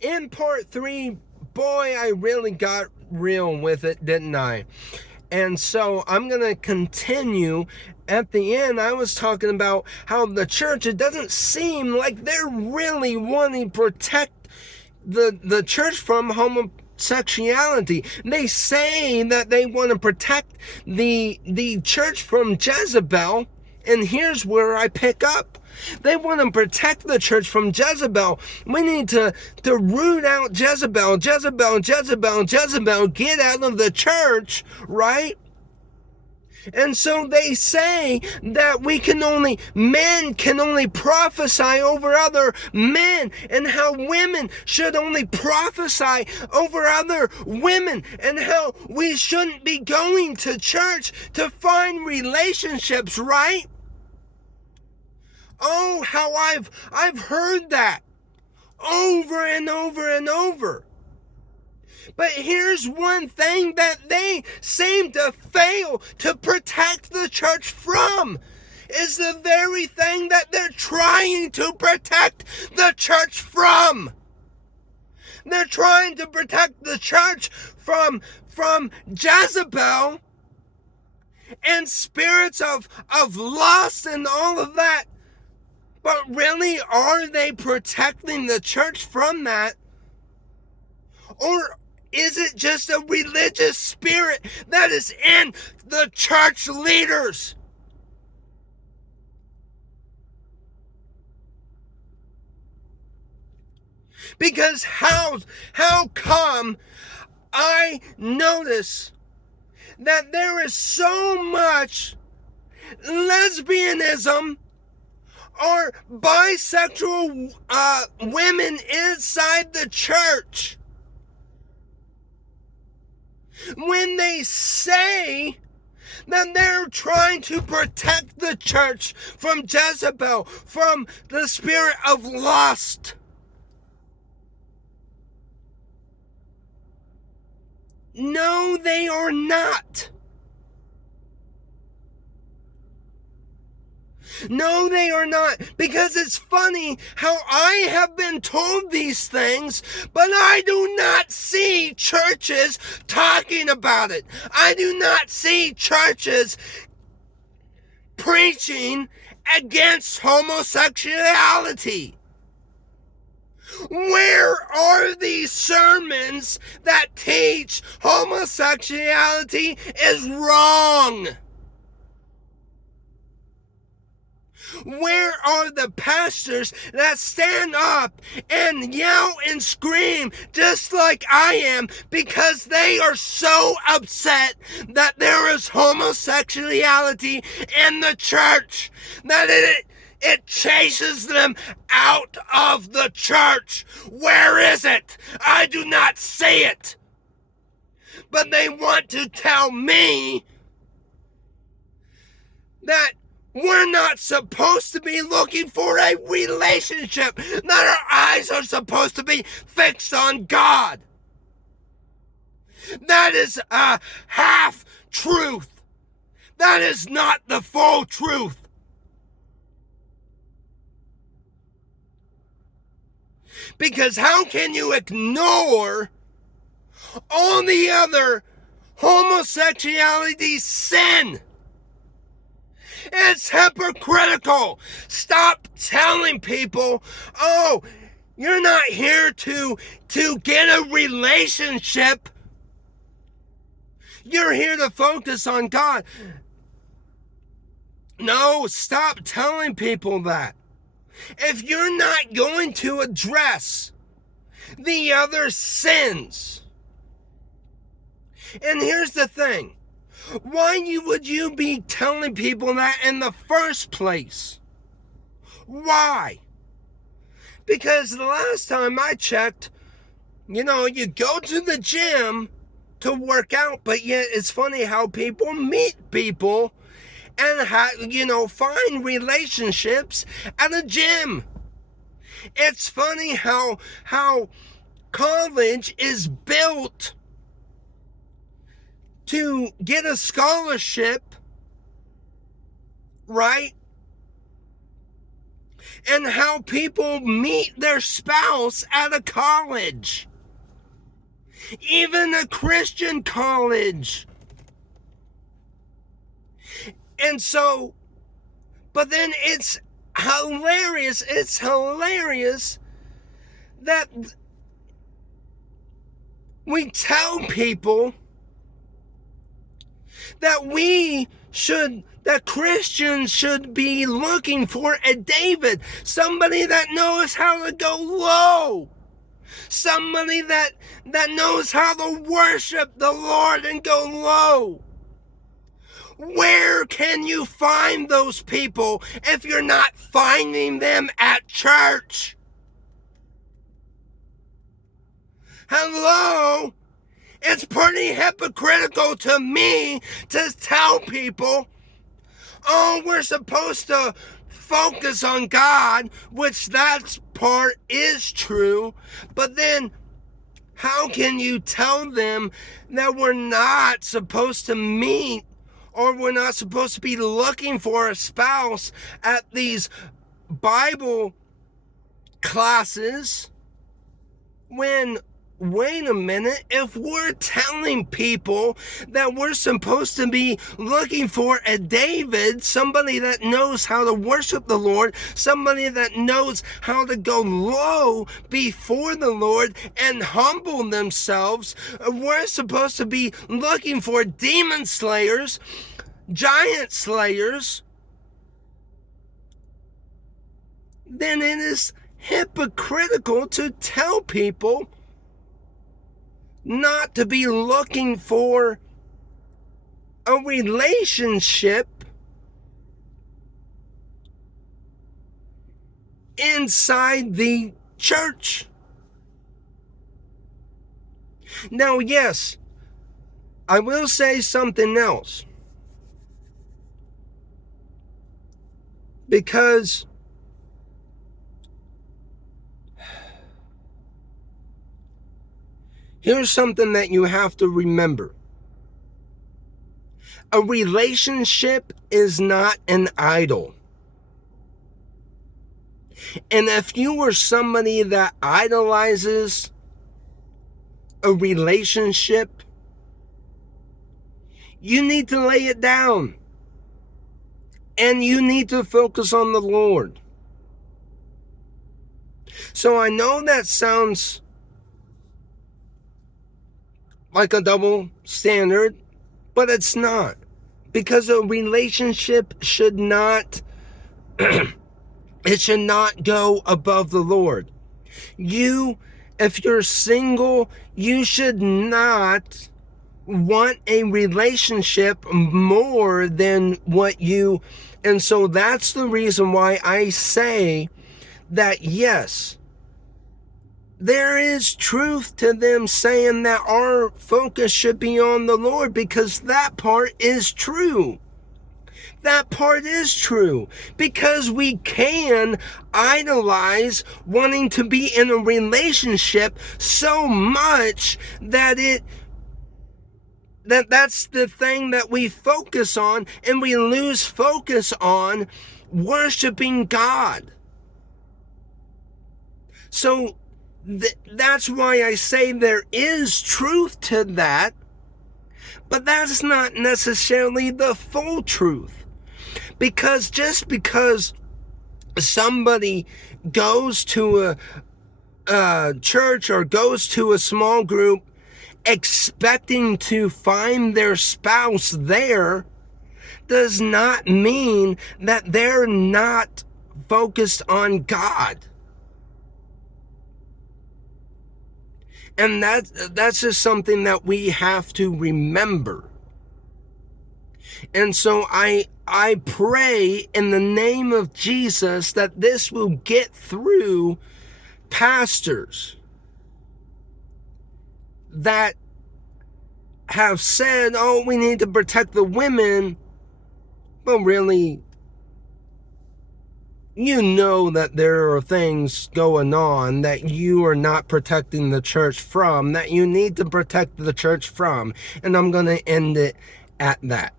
In part 3, boy, I really got real with it, didn't I? And so I'm going to continue. At the end, I was talking about how the church, it doesn't seem like they're really wanting to protect the church from homosexuality. They say that they want to protect the church from Jezebel. And here's where I pick up. They want to protect the church from Jezebel. We need to root out Jezebel, Jezebel, Jezebel, Jezebel, get out of the church, right? And so they say that men can only prophesy over other men, and how women should only prophesy over other women, and how we shouldn't be going to church to find relationships, right? Oh, how I've heard that over and over and over. But here's one thing that they seem to fail to protect the church from, is the very thing that they're trying to protect the church from. They're trying to protect the church from Jezebel and spirits of lust and all of that. But really, are they protecting the church from that? Or is it just a religious spirit that is in the church leaders? Because how come I notice that there is so much lesbianism or bisexual women inside the church, when they say that they're trying to protect the church from Jezebel, from the spirit of lust? No, they are not. No, they are not. Because it's funny how I have been told these things, but I do not see churches talking about it. I do not see churches preaching against homosexuality. Where are these sermons that teach homosexuality is wrong? Where are the pastors that stand up and yell and scream just like I am, because they are so upset that there is homosexuality in the church, that it chases them out of the church? Where is it? I do not see it. But they want to tell me that we're not supposed to be looking for a relationship, that our eyes are supposed to be fixed on God. That is a half truth. That is not the full truth. Because how can you ignore all the other homosexuality sin? It's hypocritical. Stop telling people, oh, you're not here to get a relationship. You're here to focus on God. No, stop telling people that. If you're not going to address the other sins. And here's the thing. Why would you be telling people that in the first place? Why? Because the last time I checked, you go to the gym to work out, but yet it's funny how people meet people and find relationships at a gym. It's funny how college is built to get a scholarship, right? and how people meet their spouse at a college, even a Christian college. And so, but then it's hilarious that we tell people that Christians should be looking for a David, somebody that knows how to go low, somebody that knows how to worship the Lord and go low. Where can you find those people if you're not finding them at church? Hello? It's pretty hypocritical to me to tell people, oh, we're supposed to focus on God, which that part is true, but then how can you tell them that we're not supposed to meet, or we're not supposed to be looking for a spouse at these Bible classes when, wait a minute, if we're telling people that we're supposed to be looking for a David, somebody that knows how to worship the Lord, somebody that knows how to go low before the Lord and humble themselves, we're supposed to be looking for demon slayers, giant slayers, then it is hypocritical to tell people not to be looking for a relationship inside the church. Now, yes, I will say something else, because here's something that you have to remember. A relationship is not an idol. And if you are somebody that idolizes a relationship, you need to lay it down. And you need to focus on the Lord. So I know that sounds like a double standard, but it's not, because a relationship should not it should not go above the Lord. If you're single, you should not want a relationship more than what you, and so that's the reason why I say that yes, there is truth to them saying that our focus should be on the Lord, because that part is true. That part is true, because we can idolize wanting to be in a relationship so much that that's the thing that we focus on, and we lose focus on worshiping God. So that's why I say there is truth to that, but that's not necessarily the full truth. Because just because somebody goes to a church or goes to a small group expecting to find their spouse there, does not mean that they're not focused on God. And that's just something that we have to remember. And so I pray in the name of Jesus that this will get through pastors that have said, oh, we need to protect the women, but really, you know that there are things going on that you are not protecting the church from, that you need to protect the church from. And I'm going to end it at that.